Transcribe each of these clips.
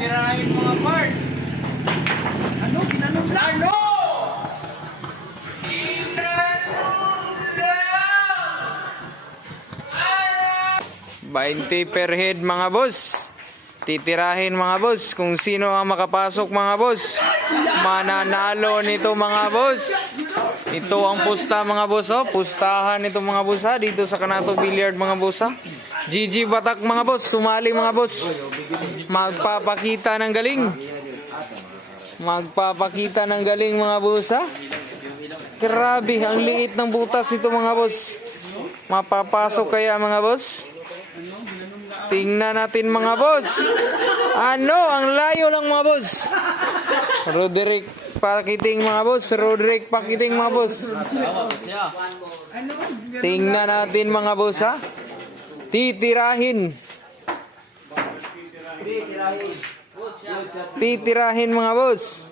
Tirahin mga part. Ano? Ginanong lang? Ano? Ginanong lang! 20 per head mga boss. Titirahin mga boss. Kung sino ang makapasok mga boss, mananalo nito mga boss. Ito ang pusta mga boss. Oh. Pustahan nito mga boss ha. Dito sa Kanato Billiard mga boss ha. GG Batak mga boss. Sumali mga boss. Magpapakita ng galing. Magpapakita ng galing mga boss ha. Grabe, ang liit ng butas ito mga boss. Mapapasok kaya mga boss? Tingnan natin mga boss. Ano? Ang layo lang mga boss. Roderick Pakiting mga boss. Roderick Pakiting mga boss. Tingnan natin mga boss ha. Titirahin. Titirahin mga boss.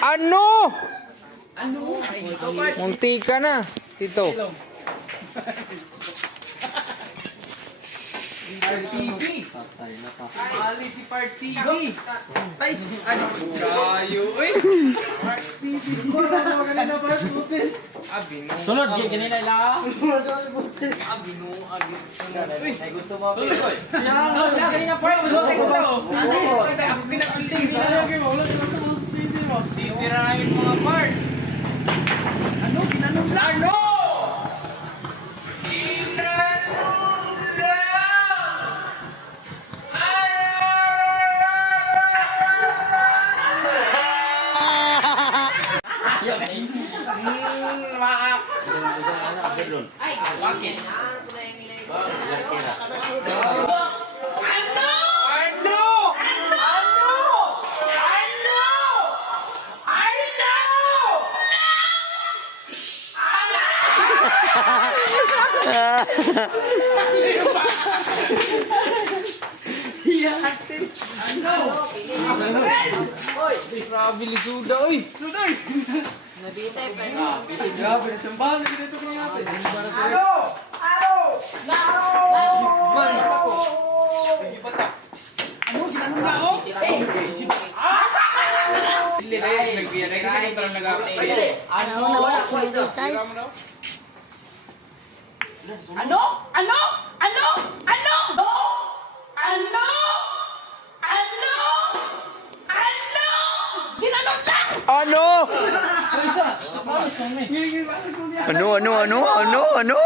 Ano? Ano? Munti ka na. Tito. TV. Ali si Part TV. Tay, ano? Kayo. Uy. TV. Wala mo kanina pa putin. Abino. Sunod, kanina lang. Abino. Uy. Ay, gusto mo. Yan. Kanina pa yung putin ko. Ano? Ako pinapilding. Sana kayo wala sa TV mo. Titirahin mga part. Ano? Ginanong lang? Ano? Ginanong lang! Bakit? Grabe lisuda, uy! Suday! Grabe, natsambahan na dito ko natin. Ano? Ano? Ginanong lang ako? Hindi na yun, nagbiyanay kasi kung tarang nag-apay. Ano na ba? Size? Ano? Ano? Ano? Ano? Ano? Ano? Ano? Ginanong lang! Ano? Sige, Ano?